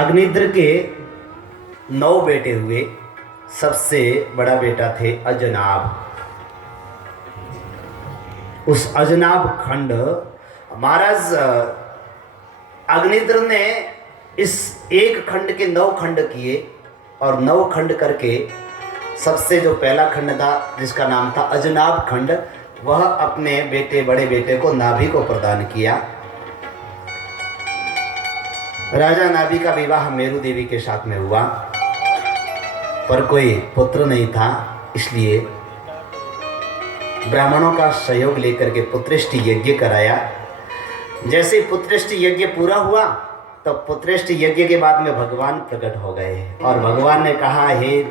अग्निद्र के 9 बेटे हुए। सबसे बड़ा बेटा थे अजनाभ। उस अजनाभ खंड महाराज अग्निद्र ने इस एक खंड के 9 खंड किए और 9 खंड करके सबसे जो पहला खंड था जिसका नाम था अजनाभ खंड, वह अपने बेटे बड़े बेटे को नाभि को प्रदान किया। राजा नाभि का विवाह मेरु देवी के साथ में हुआ, पर कोई पुत्र नहीं था, इसलिए ब्राह्मणों का सहयोग लेकर के पुत्रेष्टि यज्ञ कराया। जैसे ही पुत्रेष्टि यज्ञ पूरा हुआ तो पुत्रेष्टि यज्ञ के बाद में भगवान प्रकट हो गए और भगवान ने कहा, हे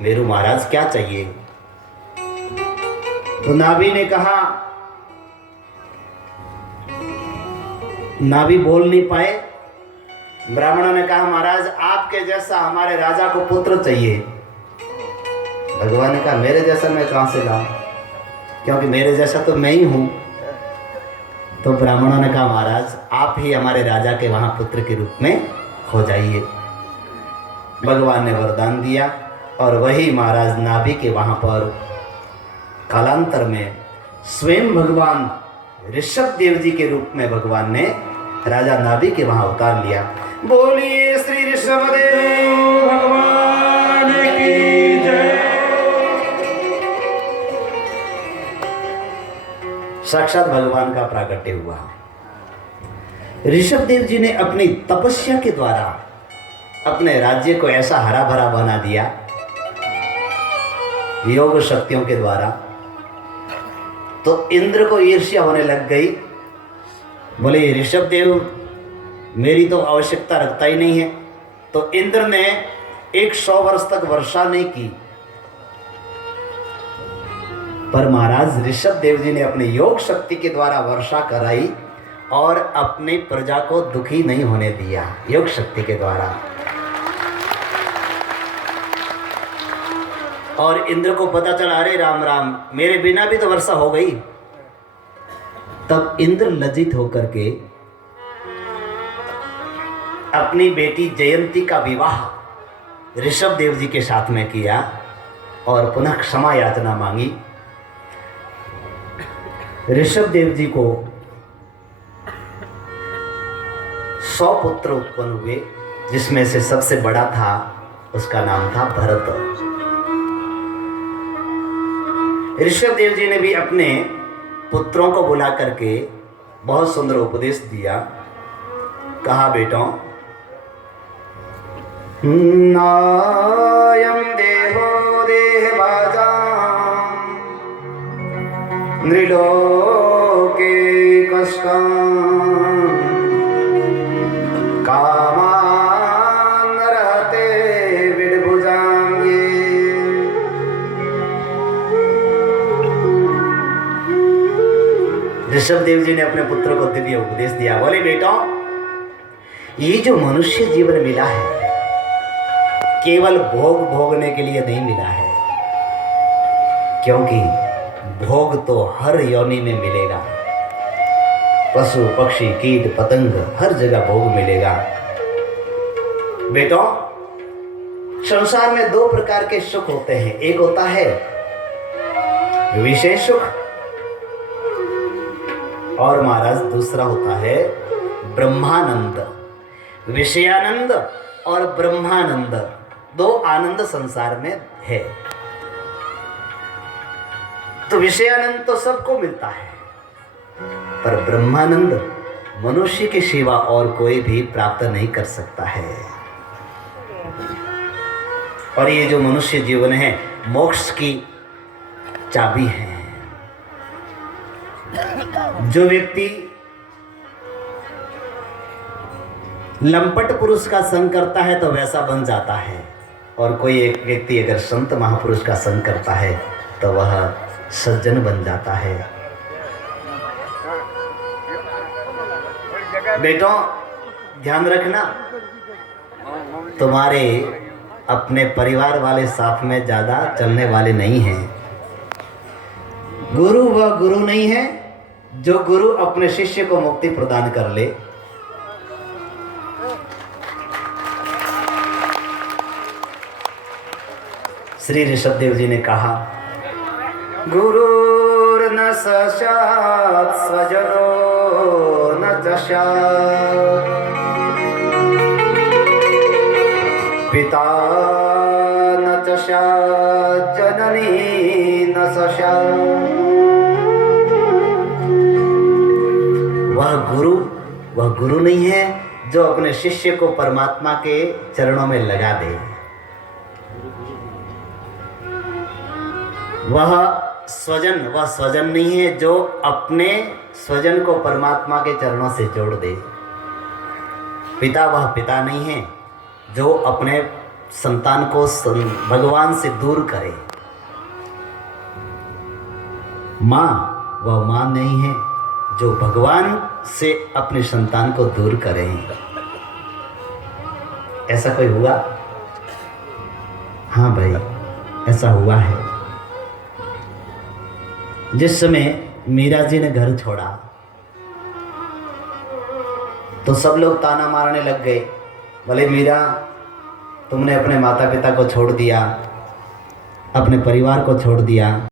मेरु महाराज क्या चाहिए? तो नाभि ने कहा, नाभि बोल नहीं पाए। ब्राह्मणों ने कहा, महाराज आपके जैसा हमारे राजा को पुत्र चाहिए। भगवान ने कहा, मेरे जैसा मैं कहां से लाऊं, क्योंकि मेरे जैसा तो मैं ही हूं। तो ब्राह्मणों ने कहा, महाराज आप ही हमारे राजा के वहां पुत्र के रूप में हो जाइए। भगवान ने वरदान दिया और वही महाराज नाभि के वहां पर कालांतर में स्वयं भगवान ऋषभ देव जी के रूप में भगवान ने राजा नाभि के वहां उतार लिया। बोलिए श्री ऋषभ देव भगवान की जय। साक्षात भगवान का प्राकट्य हुआ। ऋषभ देव जी ने अपनी तपस्या के द्वारा अपने राज्य को ऐसा हरा भरा बना दिया, योग शक्तियों के द्वारा। तो इंद्र को ईर्ष्या होने लग गई। बोले, ऋषभ देव मेरी तो आवश्यकता रखता ही नहीं है। तो इंद्र ने 100 वर्ष तक वर्षा नहीं की, पर महाराज ऋषभ देव जी ने अपने योग शक्ति के द्वारा वर्षा कराई और अपनी प्रजा को दुखी नहीं होने दिया योग शक्ति के द्वारा। और इंद्र को पता चला, अरे राम राम, मेरे बिना भी तो वर्षा हो गई। तब इंद्र लज्जित होकर के अपनी बेटी जयंती का विवाह ऋषभ देव जी के साथ में किया और पुनः क्षमा याचना मांगी। ऋषभ देव जी को 100 पुत्र उत्पन्न हुए, जिसमें से सबसे बड़ा था, उसका नाम था भरत। ऋषभ देव जी ने भी अपने पुत्रों को बुला करके बहुत सुंदर उपदेश दिया। कहा, बेटों, नायं देहो देहभाजा नृलोके कष्टं कामान् रहते विडभुजांगे। ऋषभ देव जी ने अपने पुत्र को दिव्य उपदेश दिया। बोले, बेटों, ये जो मनुष्य जीवन मिला है केवल भोग भोगने के लिए नहीं मिला है, क्योंकि भोग तो हर योनि में मिलेगा। पशु पक्षी कीट पतंग हर जगह भोग मिलेगा। बेटों, संसार में 2 प्रकार के सुख होते हैं। एक होता है विशेष सुख और महाराज दूसरा होता है ब्रह्मानंद। विषयानंद और ब्रह्मानंद, 2 आनंद संसार में है। तो विषयानंद तो सबको मिलता है, पर ब्रह्मानंद मनुष्य के सिवा और कोई भी प्राप्त नहीं कर सकता है। और ये जो मनुष्य जीवन है मोक्ष की चाबी है। जो व्यक्ति लंपट पुरुष का संग करता है तो वैसा बन जाता है, और कोई एक व्यक्ति अगर संत महापुरुष का संग करता है तो वह सज्जन बन जाता है। बेटों, ध्यान रखना, तुम्हारे अपने परिवार वाले साथ में ज्यादा चलने वाले नहीं हैं। गुरु वह गुरु नहीं है जो गुरु अपने शिष्य को मुक्ति प्रदान कर ले। श्री ऋषभदेव जी ने कहा, गुरुर्न सस्यात् स्वजनो न दस्यात्, पिता न दस्यात्, जननी न सस्यात्। वह गुरु नहीं है जो अपने शिष्य को परमात्मा के चरणों में लगा दे। वह स्वजन नहीं है जो अपने स्वजन को परमात्मा के चरणों से जोड़ दे। वह पिता नहीं है जो अपने संतान को भगवान से दूर करे। वह माँ नहीं है जो भगवान से अपने संतान को दूर करे। ऐसा कोई हुआ? हाँ भाई, ऐसा हुआ है। जिस समय मीरा जी ने घर छोड़ा तो सब लोग ताना मारने लग गए, बोले मीरा तुमने अपने माता पिता को छोड़ दिया, अपने परिवार को छोड़ दिया।